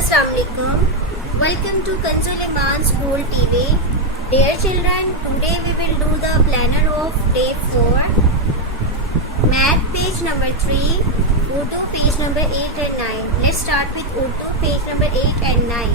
Assalamu alaikum. Welcome to Kanzul Iman School TV. Dear children, today we will do the planner of day 4. Math page number 3, Urdu page number 8 and 9. Let's start with Urdu page number 8 and 9.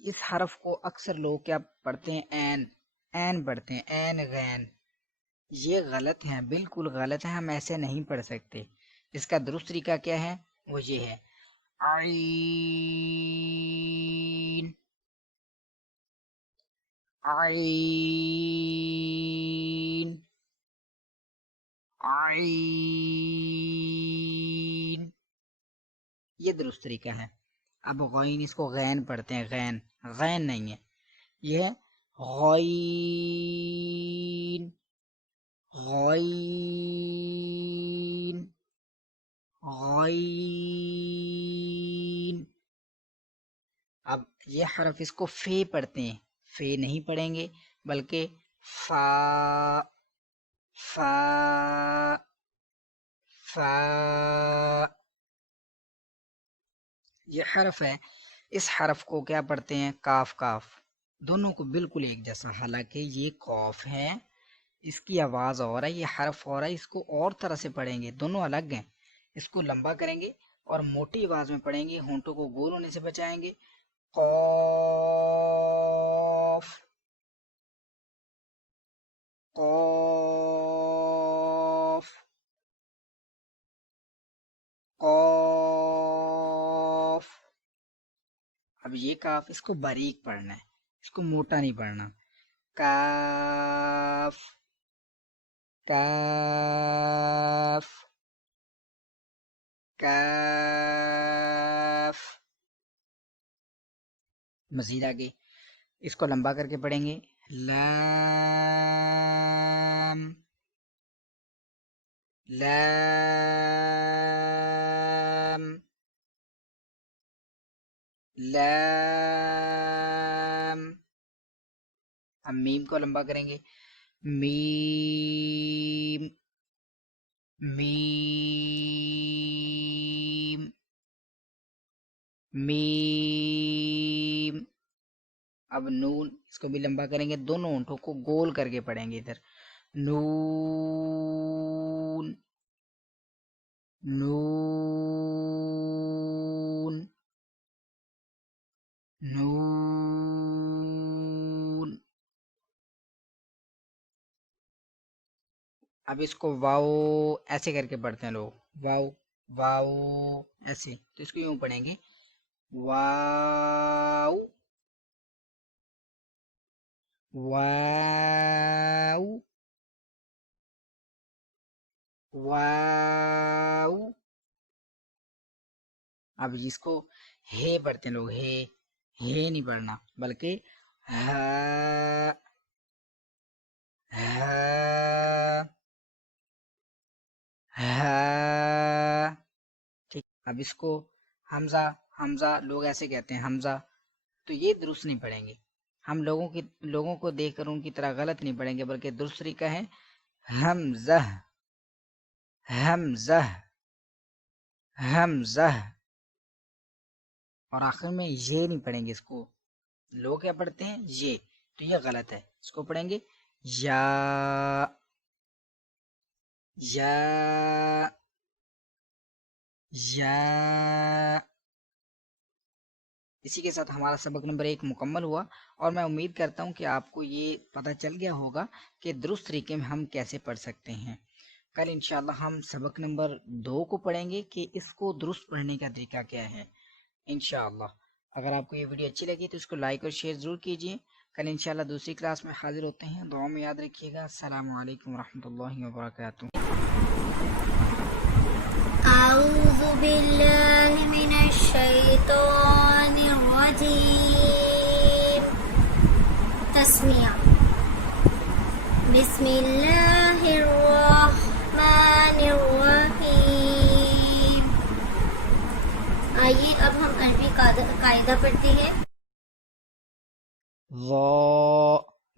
اس حرف کو اکثر لوگ کیا پڑھتے ہیں؟ N پڑھتے ہیں، N غین. یہ غلط ہے، بالکل غلط ہے، ہم ایسے نہیں پڑھ سکتے. اس کا درست طریقہ کیا ہے؟ وہ یہ ہے عین، عین، عین. یہ درست طریقہ ہے. اب غین، اس کو غین پڑھتے ہیں، غین، غین نہیں ہے، یہ ہے غین، غین، غین. اب یہ حرف اس کو فے پڑھتے ہیں، فے نہیں پڑھیں گے بلکہ فا، فا، فا. یہ حرف ہے، اس حرف کو کیا پڑھتے ہیں؟ کاف، کاف. دونوں کو بالکل ایک جیسا، حالانکہ یہ قوف ہے، اس کی آواز اور ہے، یہ حرف اور ہے، اس کو اور طرح سے پڑھیں گے، دونوں الگ ہیں. اس کو لمبا کریں گے اور موٹی آواز میں پڑھیں گے، ہونٹوں کو گول ہونے سے بچائیں گے. قوف، قوف، قوف. اب یہ کاف، اس کو باریک پڑھنا ہے، اس کو موٹا نہیں پڑھنا. کاف، کاف، کاف. مزید آگے اس کو لمبا کر کے پڑھیں گے. لام، لام، لام. ہم میم کو لمبا کریں گے. میم، میم، میم. اب نون، اس کو بھی لمبا کریں گے، دونوں ہونٹوں کو گول کر کے پڑھیں گے ادھر. نون، نون، نون. اب اس کو واو ایسے کر کے پڑھتے ہیں لوگ، واو، واو ایسے، تو اس کو یوں پڑھیں گے واو، واو، واو. اب جس کو ہے پڑھتے ہیں لوگ، ہے، ہے نہیں پڑھنا بلکہ ہا، ہا، ہا. ٹھیک. اب اس کو حمزہ، حمزہ لوگ ایسے کہتے ہیں، حمزہ، تو یہ درست نہیں پڑھیں گے. ہم لوگوں کو دیکھ کر ان کی طرح غلط نہیں پڑھیں گے بلکہ درست طریقہ ہے حمزہ، حمزہ، حمزہ. اور آخر میں یہ نہیں پڑھیں گے، اس کو لوگ کیا پڑھتے ہیں؟ یہ. تو یہ غلط ہے، اس کو پڑھیں گے یا، یا، یا. اسی کے ساتھ ہمارا سبق نمبر 1 مکمل ہوا، اور میں امید کرتا ہوں کہ آپ کو یہ پتہ چل گیا ہوگا کہ درست طریقے میں ہم کیسے پڑھ سکتے ہیں. کل انشاءاللہ ہم سبق نمبر 2 کو پڑھیں گے کہ اس کو درست پڑھنے کا طریقہ کیا ہے انشاءاللہ. اگر آپ کو یہ ویڈیو اچھی لگی تو اس کو لائک اور شیئر ضرور کیجیے. کل انشاءاللہ دوسری کلاس میں حاضر ہوتے ہیں. دعا میں یاد رکھیے گا. السلام علیکم ورحمۃ اللہ وبرکاتہ. أعوذ بالله من الشيطان الرجيم. تسمیہ. بسم اللہ الرحمن الرحیم. آئیے اب ہم عربی قاعدہ پڑھتے ہیں. ظا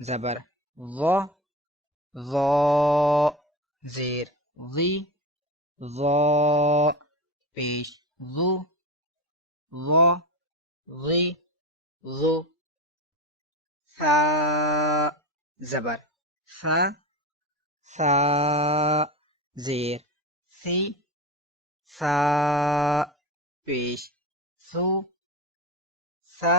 زبر، ظا، ظا زیر، ظی، ظا پیش، ظو، ظا، ظی، ظو. ثا زبر، ثا، ثا زیر، ثی، ثا پیش، ثو، ثا،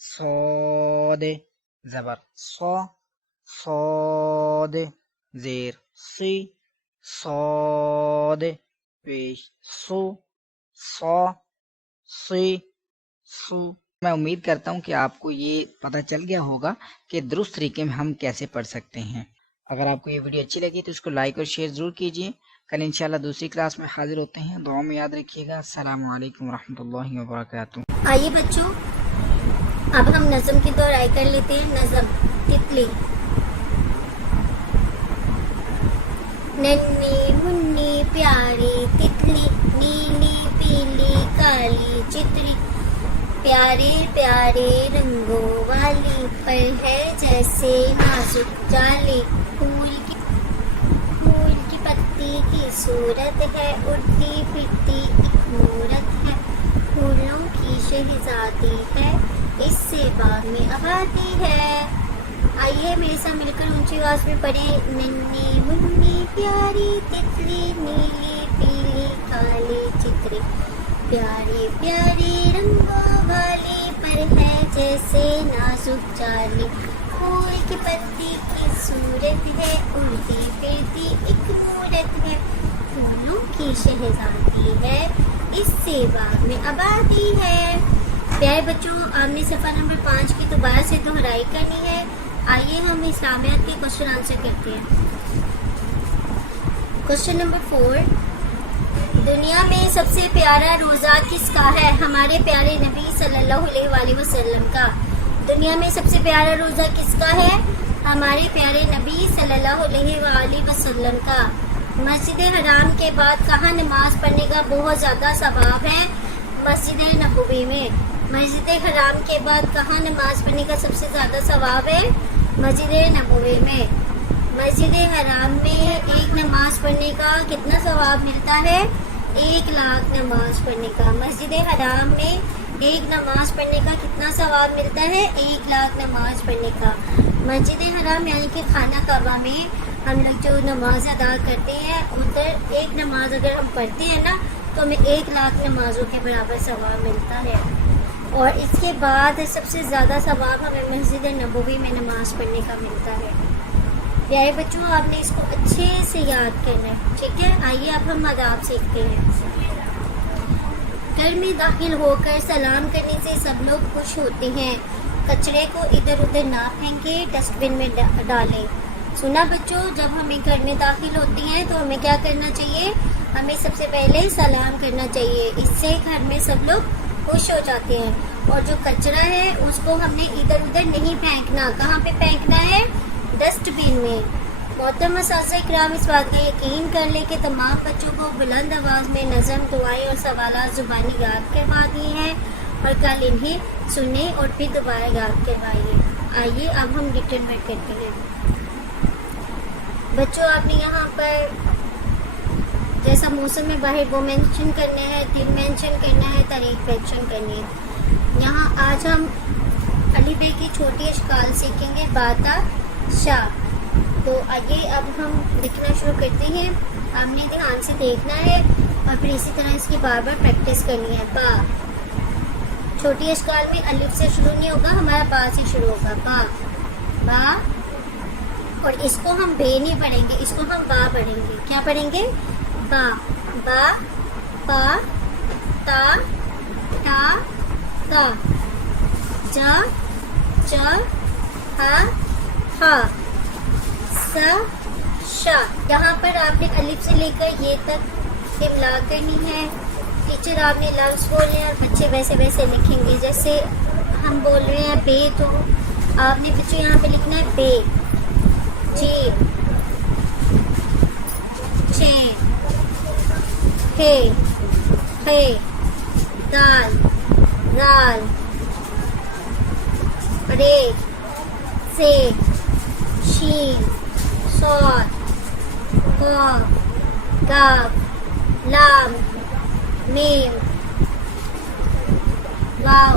صاد زبر صا صاد زیر سی صاد پیش سو صا سی سو. میں امید کرتا ہوں کہ آپ کو یہ پتہ چل گیا ہوگا کہ درست طریقے میں ہم کیسے پڑھ سکتے ہیں. اگر آپ کو یہ ویڈیو اچھی لگی تو اس کو لائک اور شیئر ضرور کیجیے. کل انشاءاللہ دوسری کلاس میں حاضر ہوتے ہیں. دعا میں یاد رکھیے گا. السلام علیکم ورحمۃ اللہ وبرکاتہ. آئیے بچوں اب ہم نظم کی دہرائی کر لیتے ہیں. نظم تتلی. ننھی منی پیاری تتلی نیلی پیلی کالی چتری پیارے پیارے رنگوں والی پر ہے جیسے نازک جالی پھول کی پتی کی صورت ہے اڑتی پھرتی ایک مورت ہے پھولوں کی شہزادی ہے اس سے باغ میں آبادی ہے. آئیے میرے ساتھ مل کر اونچی آواز میں پڑھیں. ننھی منی پیاری تتلی نیلی پیلی کالی چتری پیارے پیارے رنگوں والی پر ہے جیسے نازک جالی پھول کی پتی کی صورت ہے اڑتی پھرتی ایک مورت ہے پھولوں کی شہزادی ہے اس سے باغ میں آبادی ہے. پیارے بچوں آپ نے صفحہ نمبر 5 کی دوبارہ سے دہرائی کرنی ہے. آئیے ہم اسلامیات کے کوشچن آنسر کرتے ہیں. کوشچن نمبر 4 دنیا میں سب سے پیارا روزہ کس کا ہے؟ ہمارے پیارے نبی صلی اللہ علیہ وآلہ وسلم کا. دنیا میں سب سے پیارا روزہ کس کا ہے؟ ہمارے پیارے نبی صلی اللہ علیہ وآلہ وسلم کا. مسجد حرام کے بعد کہاں نماز پڑھنے کا بہت زیادہ ثواب ہے؟ مسجد نبوی میں. مسجد حرام کے بعد کہاں نماز پڑھنے کا سب سے زیادہ ثواب ہے؟ مسجد نبوی میں. مسجد حرام میں ایک نماز پڑھنے کا کتنا ثواب ملتا ہے؟ 1,00,000 نماز پڑھنے کا. مسجد حرام میں ایک نماز پڑھنے کا کتنا ثواب ملتا ہے؟ 1,00,000 نماز پڑھنے کا. مسجد حرام یعنی کہ خانہ کعبہ میں ہم لوگ جو نماز ادا کرتے ہیں ادھر ایک نماز اگر ہم پڑھتے ہیں نا تو ہمیں 1,00,000 نمازوں کے برابر ثواب ملتا ہے. اور اس کے بعد سب سے زیادہ ثواب ہمیں مسجد نبوی میں نماز پڑھنے کا ملتا ہے. پیارے بچوں آپ نے اس کو اچھے سے یاد کرنا ہے. ٹھیک ہے آئیے اب ہم آداب سیکھتے ہیں. گھر میں داخل ہو کر سلام کرنے سے سب لوگ خوش ہوتے ہیں. کچرے کو ادھر ادھر نہ پھینکیں ڈسٹ بن میں ڈالیں. سنا بچوں جب ہمیں گھر میں داخل ہوتے ہیں تو ہمیں کیا کرنا چاہیے؟ ہمیں سب سے پہلے سلام کرنا چاہیے. اس سے گھر میں سب لوگ خوش ہو جاتے ہیں. اور جو کچرا ہے اس کو ہم نے ادھر ادھر نہیں پھینکنا. کہاں پہ پھینکنا ہے؟ ڈسٹ بن میں. محترم اساتذہ اکرام اس بات کا یقین کر لیں کہ تمام بچوں کو بلند آواز میں نظم دعائیں اور سوالات زبانی یاد کروا دیے ہیں اور کل انہیں سنیں اور پھر دوبارہ یاد کروائیے. آئیے اب ہم ریٹن میں کرتے ہیں. بچوں آپ نے یہاں پر جیسا موسم میں باہر وہ مینشن کرنا ہے دن مینشن کرنا ہے تاریخ مینشن کرنی ہے. یہاں آج ہم علی بے کی چھوٹی اشکال سیکھیں گے باتا شاہ. تو آئیے اب ہم لکھنا شروع کرتے ہیں. آپ نے دھیان سے دیکھنا ہے اور پھر اسی طرح اس کی بار بار پریکٹس کرنی ہے. با چھوٹی اشکال میں الف سے شروع نہیں ہوگا ہمارا با سے شروع ہوگا. با با اور اس کو ہم بے نہیں پڑھیں گے اس کو ہم با پڑھیں گے. کیا پڑھیں گے؟ با با پا تا تا تا جا چا ہا ہا سا شا. یہاں پر آپ نے الف سے لے کر یہ تک املا کرنی ہے. ٹیچر آپ نے لفظ بولنے اور بچے ویسے ویسے لکھیں گے. جیسے ہم بول رہے ہیں بے تو آپ نے بچوں یہاں پہ لکھنا ہے بے. جی چھ ہے دال رال رے سے شین صاد قاف کاف لام name, wow,